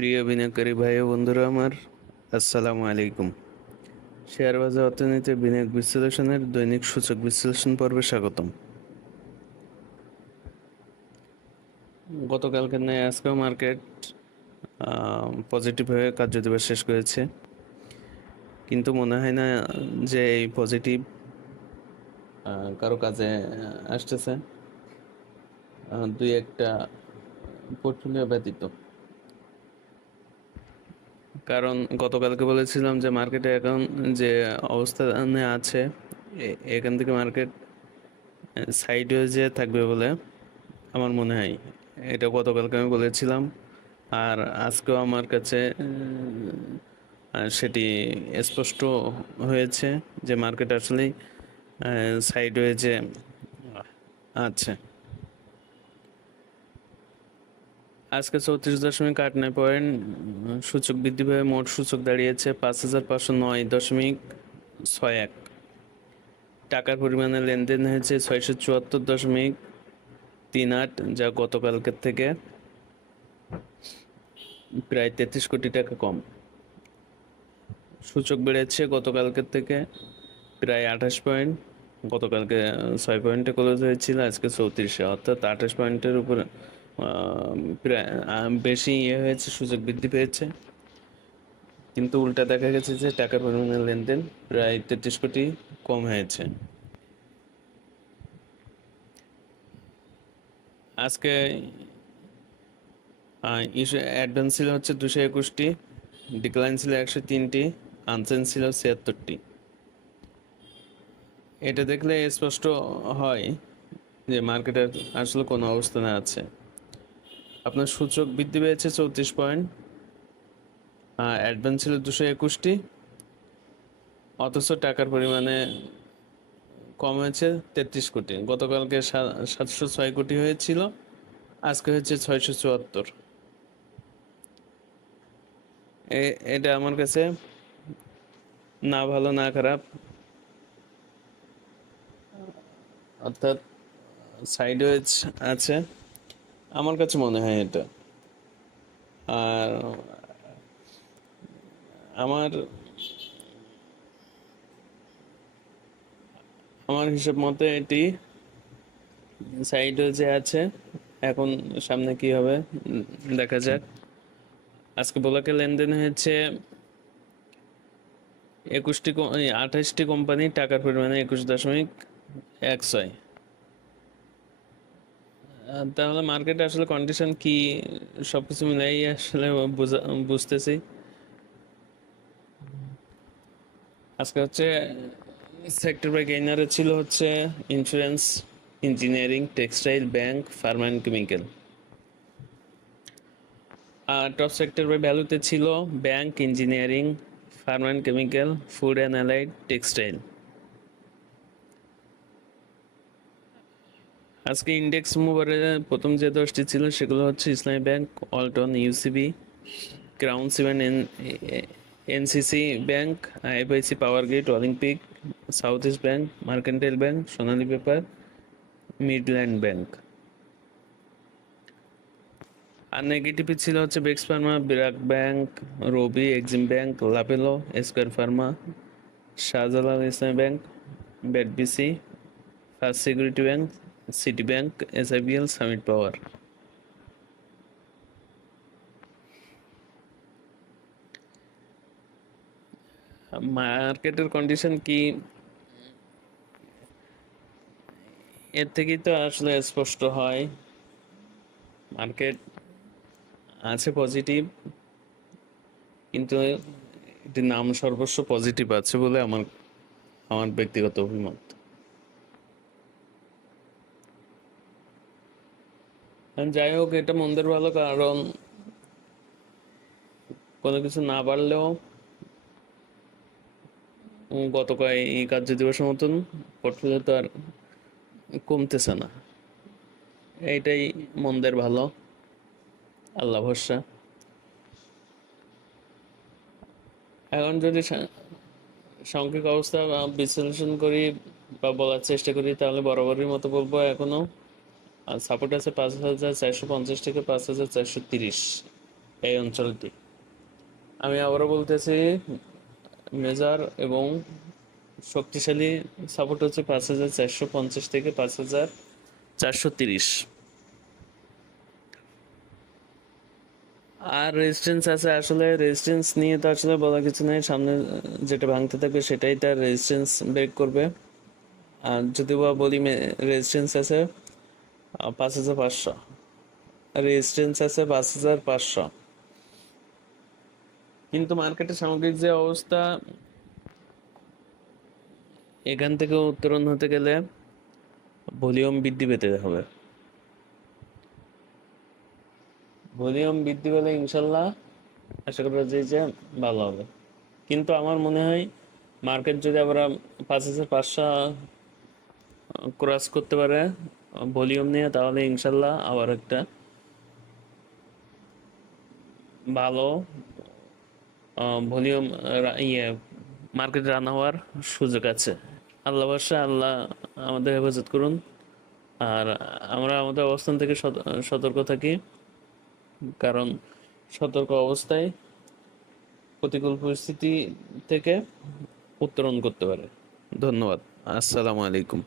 প্রিয় বিনিয়োগকারী ভাই ও বন্ধুরা আমার, আসসালামু আলাইকুম। শেয়ার বাজার অর্থনীতি বিনিয়োগ বিশ্লেষণের দৈনিক সূচক বিশ্লেষণ পর্বে স্বাগতম। গতকালকে ন্যায় আজকেও মার্কেট পজিটিভ হয়ে কার্যদিবস শেষ করেছে। কিন্তু মনে হয় না যে এই পজিটিভ কারও কাজে আসতেছে। দুই একটা পোর্টফোলিও ব্যতীত। কারণ গতকালকে বলেছিলাম যে মার্কেটে এখন যে অবস্থানে আছে এখান থেকে মার্কেট সাইড যে থাকবে বলে আমার মনে হয়। এটা গতকালকে আমি বলেছিলাম। আর আজকেও আমার কাছে সেটি স্পষ্ট হয়েছে যে মার্কেট আসলেই সাইড যে আছে। আজকে চৌত্রিশ দশমিক আট নয় পয়েন্ট সূচক বৃদ্ধি পেয়ে মোট সূচক দাঁড়িয়েছে পাঁচ হাজার পাঁচশো নয় দশমিক ছয় এক। টাকার পরিমাণে লেনদেন হয়েছে ছয়শো চুয়াত্তর দশমিক তিন আট, যা গতকালকের থেকে প্রায় তেত্রিশ কোটি টাকা কম। সূচক বেড়েছে গতকালকের থেকে প্রায় আঠাশ পয়েন্ট, গতকালকে ছয় পয়েন্টে ক্লোজ হয়েছিল, আজকে চৌত্রিশে, অর্থাৎ আঠাশ পয়েন্টের উপরে বেশি ইয়ে হয়েছে, সুযোগ বৃদ্ধি পেয়েছে। কিন্তু উল্টা দেখা গেছে যে টাকার পরিমাণের লেনদেন প্রায় তেত্রিশ কোটি কম হয়েছে। আজকে অ্যাডভান্স ছিল হচ্ছে দুশো একুশটি, ডিক্লাইন ছিল একশো তিনটি আনসেন ছিল ছিয়াত্তরটি। এটা দেখলে স্পষ্ট হয় যে মার্কেটের আসলে কোন অবস্থানে আছে। আপনার সূচক বৃদ্ধি পেয়েছে চৌত্রিশ পয়েন্ট। অ্যাডভান্স ছিল দুশো একুশটি। অথচ টাকার পরিমাণে কম হয়েছে তেত্রিশ কোটি। গতকালকে সাতশো ছয় কোটি হয়েছিল, আজকে হচ্ছে ছয়শো চুয়াত্তর। এটা আমার কাছে না ভালো, না খারাপ। অর্থাৎ সাইড আছে। আমার কাছে মনে হয় এটা। আর আমার আমার হিসাব মতে এটি সাইড ওয়েজে আছে এখন সামনে কি হবে দেখা যাক। আজকে বলাকে লেনদেন হয়েছে একুশটি আঠাশটি কোম্পানি টাকার পরিমাণে একুশ দশমিক এক ছয়। তাহলে মার্কেটে আসলে কন্ডিশন কি, সবকিছু মিলাই আসলে বোঝা, বুঝতেছি। আজকে হচ্ছে সেক্টর বাই গেইনারে ছিল হচ্ছে insurance engineering textile bank pharma and chemical R top sector by ভ্যালুতে ছিল bank engineering pharma and chemical food and allied textile আজকে ইন্ডেক্স মুভারে প্রথম যে দশটি ছিল সেগুলো হচ্ছে Islami bank অল্টন UCB crown cement N NCC bank IFIC power grid Olympic south east bank mercantile bank Sonali paper Midland bank আর নেগেটিভে ছিল হচ্ছে বেক্স pharma BRAC bank Robi Exim bank লাপেলো Square pharma Shahjalal Islami bank বেডবিসি first security bank city bank SIBL summit power মার্কেটের condition কি এর থেকেই তো আসলে স্পষ্ট হয়। মার্কেট আছে পজিটিভ কিন্তু এটির নাম সর্বস্ব পজিটিভ আছে বলে আমার আমার ব্যক্তিগত অভিমত। যাই হোক এটা মন্দের ভালো কারণ কোনো কিছু না উম, গত কয়েক কার্য দিবসের মতন পোর্টফোলিও তো আর কমতেছে না। এইটাই মন্দের ভালো। আল্লাহ ভরসা। এখন যদি সামগ্রিক অবস্থা বিশ্লেষণ করি বা বলার চেষ্টা করি তাহলে বরাবরের মতো বলব এখনও। আর সাপোর্ট আছে পাঁচ হাজার চারশো পঞ্চাশ থেকে পাঁচ হাজার চারশো তিরিশ এই অঞ্চলটি। আমি আবারও বলতেছি, মেজার এবং শক্তিশালী সাপোর্ট হচ্ছে পাঁচ হাজার চারশো পঞ্চাশ থেকে পাঁচ হাজার চারশো তিরিশ। আর রেজিস্ট্যান্স আছে, আসলে রেজিস্ট্যান্স নিয়ে তো আসলে বলা কিছু নেই, সামনে যেটা ভাঙতে থাকবে সেটাই তার রেজিস্ট্যান্স ব্রেক করবে। আর যদি বা বলি রেজিস্ট্যান্স আছে পাঁচ হাজার পাঁচশো। রেজিস্ট্যান্স আছে পাঁচ হাজার পাঁচশো। কিন্তু মার্কেটের সামগ্রিক যে অবস্থা, এখান থেকে উত্তরণ হতে গেলে ভলিউম বৃদ্ধি পেতে হবে। ভলিউম বৃদ্ধি পেলে ইনশাল্লাহ আশা করা যায় যে ভালো হবে। কিন্তু আমার মনে হয় মার্কেট যদি আমরা পাঁচ হাজার পাঁচশো ক্রস করতে পারে ভলিউম নিয়ে, তাহলে ইনশাল্লাহ আবার একটা ভালো ভলিউম ইয়ে মার্কেট রান হওয়ার সুযোগ আছে। আল্লাহ বাসা আল্লাহ আমাদের হেফাজত করুন। আর আমরা আমাদের অবস্থান থেকে সত- সতর্ক থাকি, কারণ সতর্ক অবস্থায় প্রতিকূল পরিস্থিতি থেকে উত্তরণ করতে পারে। ধন্যবাদ। আসসালামু আলাইকুম।